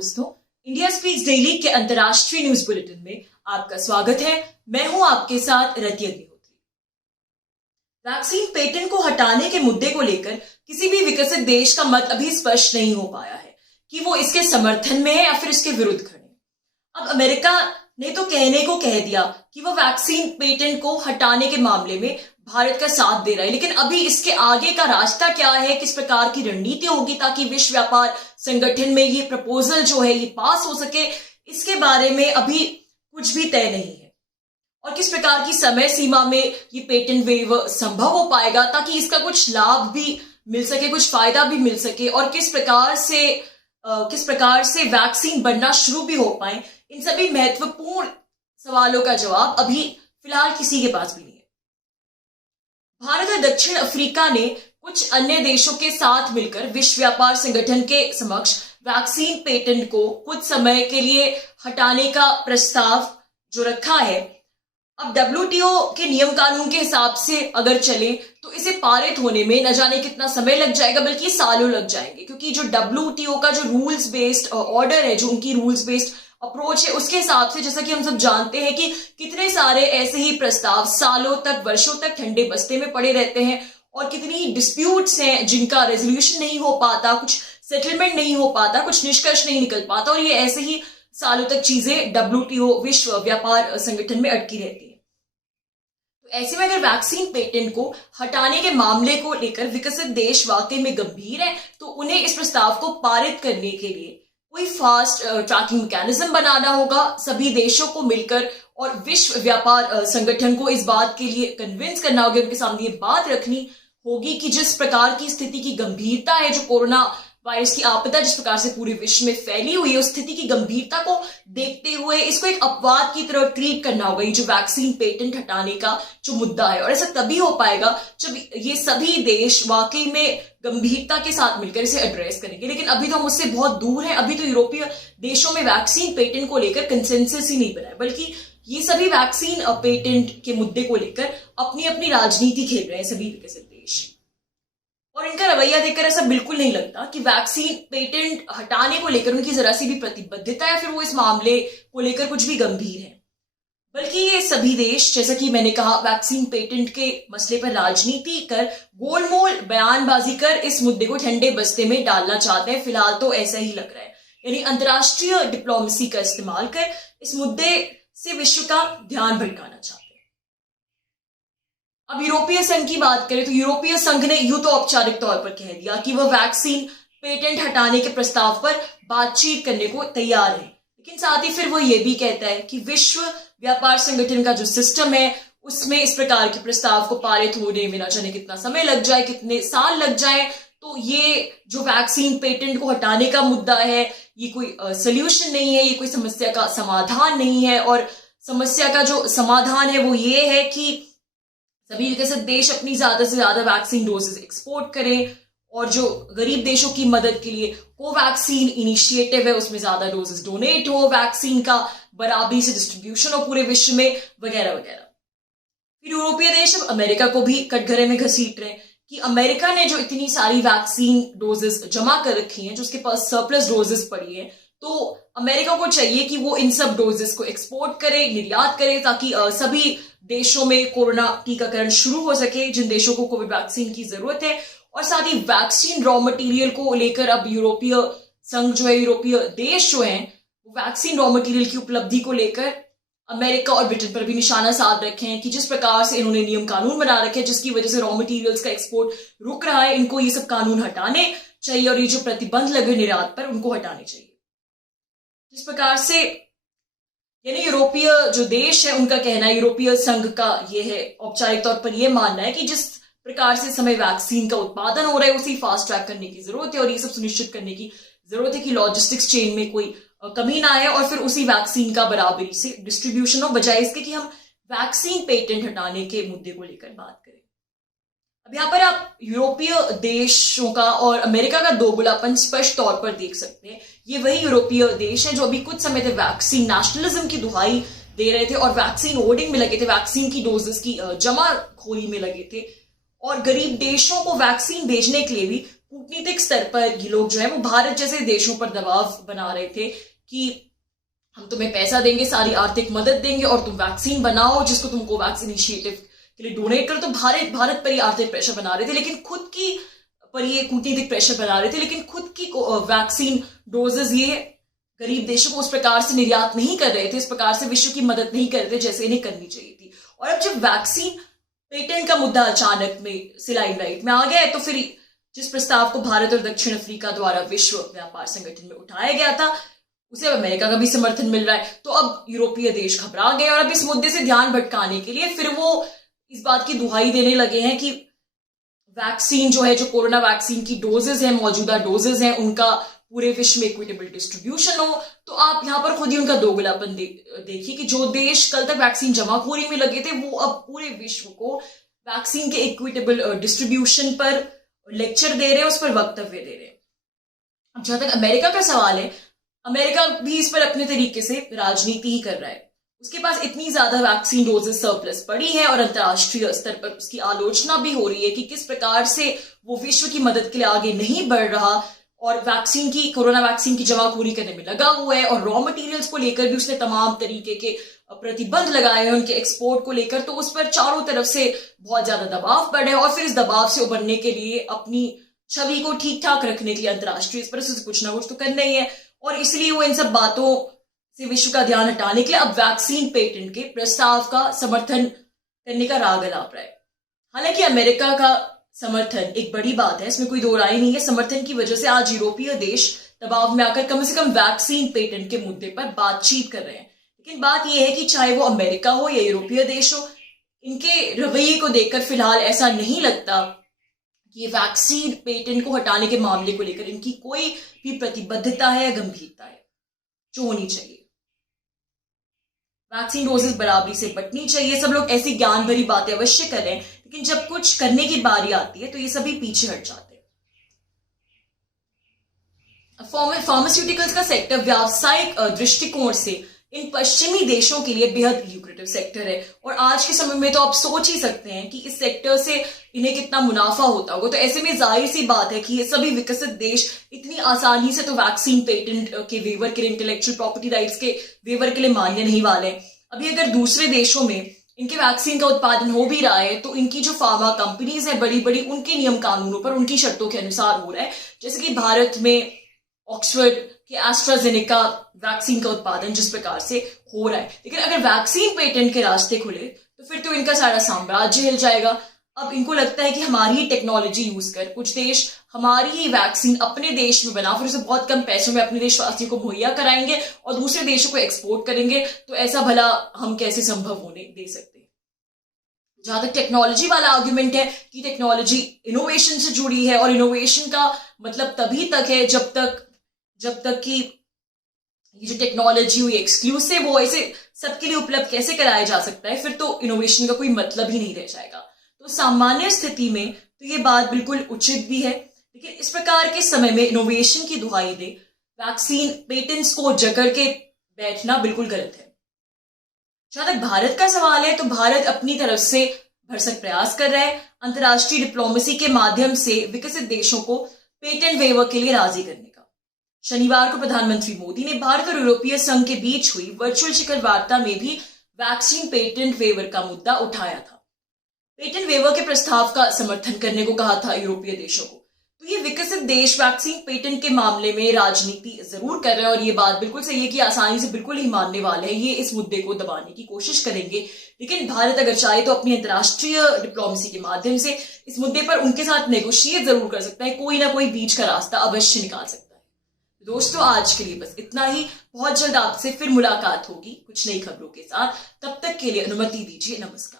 दोस्तों, India speaks daily के अंतर्राष्ट्रीय न्यूज बुलेटिन में आपका स्वागत है। मैं हूं आपके साथ रतिया अग्निहोत्री। वैक्सीन पेटेंट को हटाने के मुद्दे को लेकर किसी भी विकसित देश का मत अभी स्पष्ट नहीं हो पाया है कि वो इसके समर्थन में है या फिर इसके विरुद्ध खड़े। अब अमेरिका ने तो कहने को कह दिया कि वो वैक्सीन पेटेंट को हटाने के मामले में भारत का साथ दे रहा है, लेकिन अभी इसके आगे का रास्ता क्या है, किस प्रकार की रणनीति होगी ताकि विश्व व्यापार संगठन में ये प्रपोजल जो है ये पास हो सके, इसके बारे में अभी कुछ भी तय नहीं है। और किस प्रकार की समय सीमा में ये पेटेंट वेव संभव हो पाएगा ताकि इसका कुछ लाभ भी मिल सके, कुछ फायदा भी मिल सके, और किस प्रकार से वैक्सीन बनना शुरू भी हो पाए, इन सभी महत्वपूर्ण सवालों का जवाब अभी फिलहाल किसी के पास भी नहीं है। भारत और दक्षिण अफ्रीका ने कुछ अन्य देशों के साथ मिलकर विश्व व्यापार संगठन के समक्ष वैक्सीन पेटेंट को कुछ समय के लिए हटाने का प्रस्ताव जो रखा है। अब WTO के नियम कानून के हिसाब से अगर चले तो इसे पारित होने में न जाने कितना समय लग जाएगा, बल्कि सालों लग जाएंगे, क्योंकि जो WTO का जो रूल्स बेस्ड ऑर्डर है, जो उनकी रूल्स बेस्ड अप्रोच है, उसके हिसाब से जैसा कि हम सब जानते हैं कि कितने सारे ऐसे ही प्रस्ताव सालों तक, वर्षों तक ठंडे बस्ते में पड़े रहते हैं, और कितनी डिस्प्यूट्स हैं जिनका रेजोल्यूशन नहीं हो पाता, कुछ सेटलमेंट नहीं हो पाता, कुछ निष्कर्ष नहीं निकल पाता, और ये ऐसे ही सालों तक चीजें WTO विश्व व्यापार संगठन में अटकी रहती है। तो ऐसे में अगर वैक्सीन पेटेंट को हटाने के मामले को लेकर विकसित देश वाकई में गंभीर है तो उन्हें इस प्रस्ताव को पारित करने के लिए कोई फास्ट ट्रैकिंग मैकेनिज्म बनाना होगा, सभी देशों को मिलकर, और विश्व व्यापार संगठन को इस बात के लिए कन्विंस करना होगा, उनके सामने ये बात रखनी होगी कि जिस प्रकार की स्थिति की गंभीरता है, जो कोरोना वायरस की आपदा जिस प्रकार से पूरे विश्व में फैली हुई है, उस स्थिति की गंभीरता को देखते हुए इसको एक अपवाद की तरह ट्रीट करना होगा, ये जो वैक्सीन पेटेंट हटाने का जो मुद्दा है। और ऐसा तभी हो पाएगा जब ये सभी देश वाकई में गंभीरता के साथ मिलकर इसे एड्रेस करेंगे। लेकिन अभी तो हम उससे बहुत दूर हैं। अभी तो यूरोपीय देशों में वैक्सीन पेटेंट को लेकर कंसेंसस ही नहीं बना है, बल्कि ये सभी वैक्सीन पेटेंट के मुद्दे को लेकर अपनी अपनी राजनीति खेल रहे हैं सभी विकसित देश। और इनका रवैया देखकर ऐसा बिल्कुल नहीं लगता कि वैक्सीन पेटेंट हटाने को लेकर उनकी जरा सी भी प्रतिबद्धता या फिर वो इस मामले को लेकर कुछ भी गंभीर है, बल्कि ये सभी देश, जैसा कि मैंने कहा, वैक्सीन पेटेंट के मसले पर राजनीति कर, गोलमोल बयानबाजी कर इस मुद्दे को ठंडे बस्ते में डालना चाहते हैं। फिलहाल तो ऐसा ही लग रहा है, यानी अंतर्राष्ट्रीय डिप्लोमेसी का इस्तेमाल कर इस मुद्दे से विश्व का ध्यान भटकाना चाहते हैं। अब यूरोपीय संघ की बात करें तो यूरोपीय संघ ने यूं तो औपचारिक तौर पर कह दिया कि वह वैक्सीन पेटेंट हटाने के प्रस्ताव पर बातचीत करने को तैयार है, लेकिन साथ ही फिर वो ये भी कहता है कि विश्व व्यापार संगठन का जो सिस्टम है उसमें इस प्रकार के प्रस्ताव को पारित होने में न जाने कितना समय लग जाए, कितने साल लग जाए। तो ये जो वैक्सीन पेटेंट को हटाने का मुद्दा है, ये कोई सोल्यूशन नहीं है, ये कोई समस्या का समाधान नहीं है। और समस्या का जो समाधान है वो ये है कि सभी विकसित देश अपनी ज्यादा से ज्यादा वैक्सीन डोजेस एक्सपोर्ट करें, और जो गरीब देशों की मदद के लिए कोवैक्सीन इनिशिएटिव है उसमें ज्यादा डोजेस डोनेट हो, वैक्सीन का बराबरी से डिस्ट्रीब्यूशन हो पूरे विश्व में, वगैरह वगैरह। फिर यूरोपीय देश अब अमेरिका को भी कटघरे में घसीट रहे हैं कि अमेरिका ने जो इतनी सारी वैक्सीन डोजेस जमा कर रखी हैं, जो उसके पास सरप्लस डोजेस पड़ी है, तो अमेरिका को चाहिए कि वो इन सब डोजेस को एक्सपोर्ट करे, निर्यात करे, ताकि सभी देशों में कोरोना टीकाकरण शुरू हो सके जिन देशों को कोविड वैक्सीन की जरूरत है। और साथ ही वैक्सीन रॉ मटेरियल को लेकर अब यूरोपीय संघ जो है, यूरोपीय देश जो हैं, वैक्सीन रॉ मटेरियल की उपलब्धि को लेकर अमेरिका और ब्रिटेन पर भी निशाना साध रखे हैं कि जिस प्रकार से इन्होंने नियम कानून बना रखे हैं जिसकी वजह से रॉ मटेरियल्स का एक्सपोर्ट रुक रहा है, इनको ये सब कानून हटाने चाहिए, और ये जो प्रतिबंध लगे निर्यात पर उनको हटाने चाहिए। जिस प्रकार से यानी यूरोपीय जो देश है उनका कहना है, यूरोपीय संघ का ये है, औपचारिक तौर पर यह मानना है कि जिस प्रकार से समय वैक्सीन का उत्पादन हो रहा है उसी फास्ट ट्रैक करने की जरूरत है, और ये सब सुनिश्चित करने की जरूरत है कि लॉजिस्टिक्स चेन में कोई कमी ना आए, और फिर उसी वैक्सीन का बराबरी से डिस्ट्रीब्यूशन हो, बजाय इसके कि हम वैक्सीन पेटेंट हटाने के मुद्दे को लेकर बात करें। अब यहाँ पर आप यूरोपीय देशों का और अमेरिका का दोगलापन स्पष्ट तौर पर देख सकते हैं। ये वही यूरोपीय देश हैं जो अभी कुछ समय तक वैक्सीन नेशनलिज्म की दुहाई दे रहे थे और वैक्सीन होर्डिंग में लगे थे, वैक्सीन की डोजेस की जमाखोरी में लगे थे, और गरीब देशों को वैक्सीन भेजने के लिए भी कूटनीतिक स्तर पर ये लोग जो है वो भारत जैसे देशों पर दबाव बना रहे थे कि हम तुम्हें पैसा देंगे, सारी आर्थिक मदद देंगे और तुम वैक्सीन बनाओ जिसको तुम कोवैक्स इनिशिएटिव के लिए डोनेट करो। तो भारत पर ही आर्थिक प्रेशर बना रहे थे, लेकिन खुद की पर ये कूटनीतिक प्रेशर बना रहे थे, लेकिन खुद की वैक्सीन डोजेस ये गरीब देशों को उस प्रकार से निर्यात नहीं कर रहे थे, इस प्रकार से विश्व की मदद नहीं कर रहे थे जैसे इन्हें करनी चाहिए थी। और अब जब वैक्सीन पेटेंट का मुद्दा अचानक में लाइमलाइट में आ गया है, तो फिर जिस प्रस्ताव को भारत और दक्षिण अफ्रीका द्वारा विश्व व्यापार संगठन में उठाया गया था उसे अब अमेरिका का भी समर्थन मिल रहा है। तो अब यूरोपीय देश घबरा गए और अब इस मुद्दे से ध्यान भटकाने के लिए फिर वो इस बात की दुहाई देने लगे हैं कि वैक्सीन जो है, जो कोरोना वैक्सीन की डोजेज है, मौजूदा डोजेज हैं, उनका पूरे विश्व में इक्विटेबल डिस्ट्रीब्यूशन हो। तो आप यहां पर खुद ही उनका दोगलापन देखिए कि जो देश कल तक वैक्सीन जमाखोरी में लगे थे वो अब पूरे विश्व को वैक्सीन के इक्विटेबल डिस्ट्रीब्यूशन पर लेक्चर दे रहे हैं, उस पर वक्तव्य दे रहे हैं। अब जहां तक अमेरिका का सवाल है, अमेरिका भी इस पर अपने तरीके से राजनीति ही कर रहा है। उसके पास इतनी ज्यादा वैक्सीन डोजेस सरप्लस पड़ी है और अंतर्राष्ट्रीय स्तर पर उसकी आलोचना भी हो रही है कि किस प्रकार से वो विश्व की मदद के लिए आगे नहीं बढ़ रहा और वैक्सीन की, कोरोना वैक्सीन की जमाखोरी करने में लगा हुआ है। और रॉ मटेरियल्स को लेकर भी उसने तमाम तरीके के प्रतिबंध लगाए हैं उनके एक्सपोर्ट को लेकर। तो उस पर चारों तरफ से बहुत ज्यादा दबाव पड़े और फिर इस दबाव से उबरने के लिए, अपनी छवि को ठीक ठाक रखने के लिए अंतर्राष्ट्रीय स्तर से कुछ ना कुछ तो करना ही है। और इसलिए वो इन सब बातों से विश्व का ध्यान हटाने के लिए अब वैक्सीन पेटेंट के प्रस्ताव का समर्थन करने का राग अलाप रहा है। हालांकि अमेरिका का समर्थन एक बड़ी बात है, इसमें कोई दो राय नहीं है। समर्थन की वजह से आज यूरोपीय देश दबाव में आकर कम से कम वैक्सीन पेटेंट के मुद्दे पर बातचीत कर रहे हैं। लेकिन बात यह है कि चाहे वो अमेरिका हो या यूरोपीय देश हो, इनके रवैये को देखकर फिलहाल ऐसा नहीं लगता कि ये वैक्सीन पेटेंट को हटाने के मामले को लेकर इनकी कोई भी प्रतिबद्धता है या गंभीरता है जो होनी चाहिए। वैक्सीन डोजेस बराबरी से बंटनी चाहिए, सब लोग ऐसी ज्ञान भरी बातें अवश्य करें, लेकिन जब कुछ करने की बारी आती है तो ये सभी पीछे हट जाते हैं। फार्मास्यूटिकल्स का सेक्टर व्यावसायिक दृष्टिकोण से इन पश्चिमी देशों के लिए बेहद ल्यूक्रेटिव सेक्टर है और आज के समय में तो आप सोच ही सकते हैं कि इस सेक्टर से इन्हें कितना मुनाफा होता होगा। तो ऐसे में जाहिर सी बात है कि ये सभी विकसित देश इतनी आसानी से तो वैक्सीन पेटेंट के वेवर के लिए, इंटेलेक्चुअल प्रॉपर्टी राइट्स के वेवर के लिए मान्य नहीं वाले। अभी अगर दूसरे देशों में इनके वैक्सीन का उत्पादन हो भी रहा है तो इनकी जो फार्मा कंपनीज है बड़ी बड़ी, उनके नियम कानूनों पर, उनकी शर्तों के अनुसार हो रहा है। जैसे कि भारत में ऑक्सफोर्ड के एस्ट्राजेनेका वैक्सीन का उत्पादन जिस प्रकार से हो रहा है। लेकिन अगर वैक्सीन पेटेंट के रास्ते खुले तो फिर तो इनका सारा साम्राज्य हिल जाएगा। अब इनको लगता है कि हमारी ही टेक्नोलॉजी यूज कर कुछ देश हमारी ही वैक्सीन अपने देश में बना, फिर उसे बहुत कम पैसों में अपने देशवासियों को मुहैया कराएंगे और दूसरे देशों को एक्सपोर्ट करेंगे। तो ऐसा भला हम कैसे संभव होने दे सकते हैं। जहां तक टेक्नोलॉजी वाला आर्ग्यूमेंट है कि टेक्नोलॉजी इनोवेशन से जुड़ी है और इनोवेशन का मतलब तभी तक है जब तक कि ये जो टेक्नोलॉजी हुई एक्सक्लूसिव हो, ऐसे सबके लिए उपलब्ध कैसे कराया जा सकता है, फिर तो इनोवेशन का कोई मतलब ही नहीं रह जाएगा। तो सामान्य स्थिति में तो ये बात बिल्कुल उचित भी है, लेकिन इस प्रकार के समय में इनोवेशन की दुहाई दे वैक्सीन पेटेंट्स को जकड़ के बैठना बिल्कुल गलत है। जहां तक भारत का सवाल है तो भारत अपनी तरफ से भरसक प्रयास कर रहा है अंतर्राष्ट्रीय डिप्लोमेसी के माध्यम से विकसित देशों को पेटेंट वेवर के लिए राजी करने का। शनिवार को प्रधानमंत्री मोदी ने भारत और यूरोपीय संघ के बीच हुई वर्चुअल शिखर वार्ता में भी वैक्सीन पेटेंट वेवर का मुद्दा उठाया था। पेटेंट वेवर के प्रस्ताव का समर्थन करने को कहा था यूरोपीय देशों को। तो ये विकसित देश वैक्सीन पेटेंट के मामले में राजनीति जरूर कर रहे हैं और ये बात बिल्कुल सही है कि आसानी से बिल्कुल ही मानने वाले हैं, ये इस मुद्दे को दबाने की कोशिश करेंगे। लेकिन भारत अगर चाहे तो अपनी अंतर्राष्ट्रीय डिप्लोमेसी के माध्यम से इस मुद्दे पर उनके साथ नेगोशिएट जरूर कर सकता है, कोई ना कोई बीच का रास्ता अवश्य निकाल सकता है। दोस्तों आज के लिए बस इतना ही। बहुत जल्द आपसे फिर मुलाकात होगी कुछ नई खबरों के साथ। तब तक के लिए अनुमति दीजिए। नमस्कार।